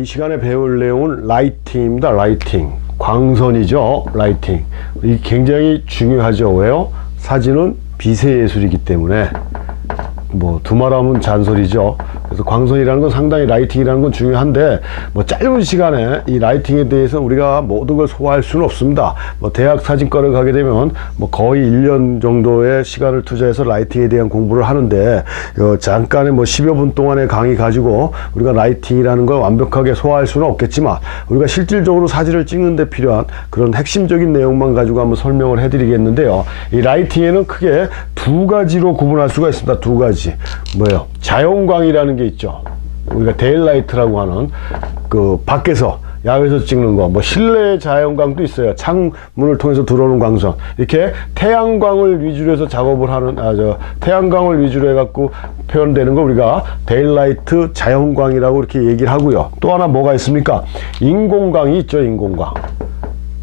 이 시간에 배울 내용은 라이팅입니다. 라이팅. 광선이죠. 라이팅. 이 굉장히 중요하죠. 왜요? 사진은 빛의 예술이기 때문에 두말하면 잔소리죠. 그래서 광선이라는 건 상당히 라이팅이라는 건 중요한데 짧은 시간에 이 라이팅에 대해서 우리가 모든 걸 소화할 수는 없습니다. 대학 사진과를 가게 되면 거의 1년 정도의 시간을 투자해서 라이팅에 대한 공부를 하는데 잠깐의 10여 분 동안의 강의 가지고 우리가 라이팅이라는 걸 완벽하게 소화할 수는 없겠지만 우리가 실질적으로 사진을 찍는 데 필요한 그런 핵심적인 내용만 가지고 한번 설명을 해드리겠는데요. 이 라이팅에는 크게 두 가지로 구분할 수가 있습니다. 두 가지. 뭐예요? 자연광이라는 게 있죠. 우리가 데일라이트라고 하는 밖에서 야외에서 찍는 거, 실내 자연광도 있어요. 창문을 통해서 들어오는 광선. 이렇게 태양광을 위주로 해서 작업을 하는, 태양광을 위주로 해갖고 표현되는 거 우리가 데일라이트 자연광이라고 이렇게 얘기를 하고요. 또 하나 뭐가 있습니까? 인공광이 있죠, 인공광.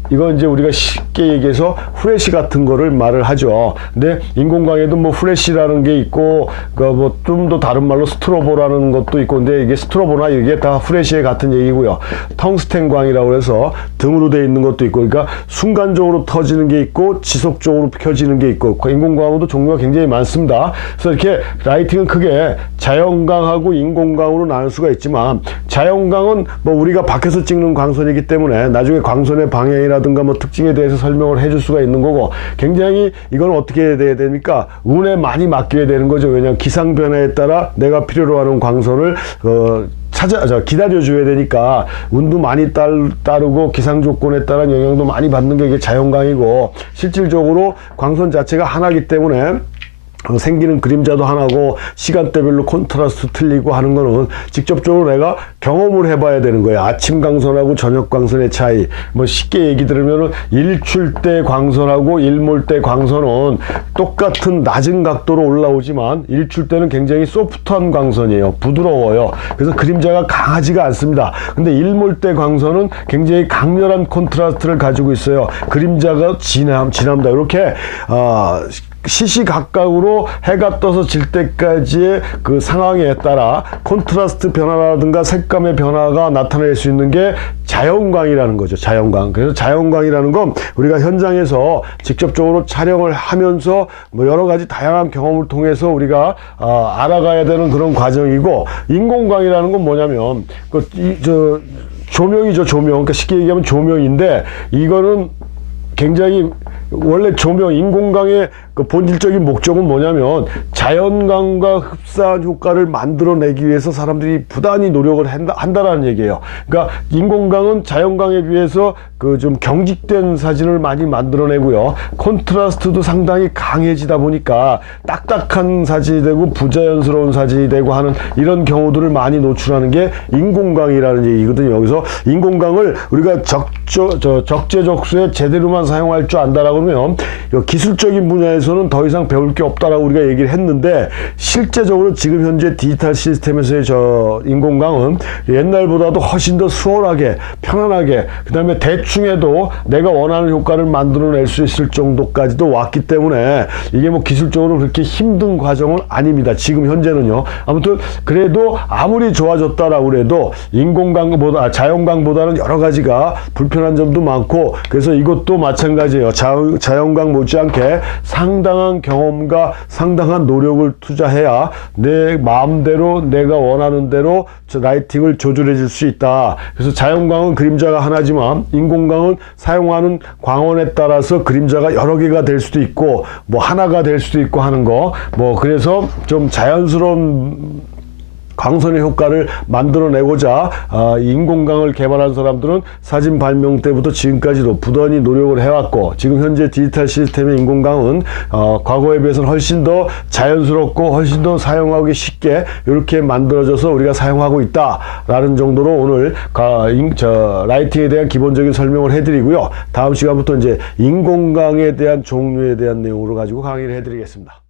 이건 이제 우리가 쉽게 얘기해서 후레쉬 같은 거를 말을 하죠. 근데 인공광에도 후레쉬라는 게 있고, 좀 더 다른 말로 스트로보라는 것도 있고, 근데 이게 스트로보나 이게 다 후레쉬에 같은 얘기고요. 텅스텐광이라고 해서 등으로 되어 있는 것도 있고, 그러니까 순간적으로 터지는 게 있고, 지속적으로 켜지는 게 있고, 인공광으로도 종류가 굉장히 많습니다. 그래서 이렇게 라이팅은 크게 자연광하고 인공광으로 나눌 수가 있지만, 자연광은 우리가 밖에서 찍는 광선이기 때문에 나중에 광선의 방향이라든가 특징에 대해서 설명을 해줄 수가 있는 거고, 굉장히 이건 어떻게 돼야 됩니까? 운에 많이 맡겨야 되는 거죠. 왜냐하면 기상 변화에 따라 내가 필요로 하는 광선을 기다려줘야 되니까 운도 많이 따르고 기상 조건에 따른 영향도 많이 받는 게 이게 자연광이고, 실질적으로 광선 자체가 하나이기 때문에 생기는 그림자도 하나고 시간대별로 콘트라스트 틀리고 하는 거는 직접적으로 내가 경험을 해봐야 되는 거예요. 아침 광선하고 저녁 광선의 차이. 쉽게 얘기 들으면 일출 때 광선하고 일몰 때 광선은 똑같은 낮은 각도로 올라오지만 일출 때는 굉장히 소프트한 광선이에요. 부드러워요. 그래서 그림자가 강하지가 않습니다. 근데 일몰 때 광선은 굉장히 강렬한 콘트라스트를 가지고 있어요. 그림자가 진합니다. 이렇게 시시각각으로 해가 떠서 질 때까지의 그 상황에 따라 콘트라스트 변화라든가 색감의 변화가 나타낼 수 있는 게 자연광이라는 거죠. 자연광. 그래서 자연광이라는 건 우리가 현장에서 직접적으로 촬영을 하면서 여러 가지 다양한 경험을 통해서 우리가 알아가야 되는 그런 과정이고, 인공광이라는 건 뭐냐면 조명이죠. 조명. 그러니까 쉽게 얘기하면 조명인데, 이거는 굉장히 원래 조명, 인공광의 본질적인 목적은 뭐냐면 자연광과 흡사한 효과를 만들어내기 위해서 사람들이 부단히 노력을 한다라는 얘기예요. 그러니까 인공광은 자연광에 비해서 좀 경직된 사진을 많이 만들어내고요. 콘트라스트도 상당히 강해지다 보니까 딱딱한 사진이 되고 부자연스러운 사진이 되고 하는 이런 경우들을 많이 노출하는 게 인공광이라는 얘기거든요. 여기서 인공광을 우리가 적재적소에 제대로만 사용할 줄 안다라고 하면 기술적인 분야에서는 더 이상 배울 게 없다라고 우리가 얘기를 했는데, 실제적으로 지금 현재 디지털 시스템에서의 인공광은 옛날보다도 훨씬 더 수월하게, 편안하게, 그 다음에 대충 해도 내가 원하는 효과를 만들어낼 수 있을 정도까지도 왔기 때문에 이게 기술적으로 그렇게 힘든 과정은 아닙니다. 지금 현재는요. 아무튼 그래도 아무리 좋아졌다라고 해도 자연광보다는 여러 가지가 불편한 점도 많고, 그래서 이것도 마찬가지예요. 자연광 못지않게 상당한 경험과 상당한 노력을 투자해야 내 마음대로 내가 원하는 대로 라이팅을 조절해 줄 수 있다. 그래서 자연광은 그림자가 하나지만 인공광은 사용하는 광원에 따라서 그림자가 여러 개가 될 수도 있고 하나가 될 수도 있고 하는 거. 그래서 좀 자연스러운 광선의 효과를 만들어내고자 인공광을 개발한 사람들은 사진 발명 때부터 지금까지도 부단히 노력을 해왔고, 지금 현재 디지털 시스템의 인공광은 과거에 비해서는 훨씬 더 자연스럽고 훨씬 더 사용하기 쉽게 이렇게 만들어져서 우리가 사용하고 있다라는 정도로 오늘 라이팅에 대한 기본적인 설명을 해드리고요. 다음 시간부터 이제 인공광에 대한 종류에 대한 내용으로 가지고 강의를 해드리겠습니다.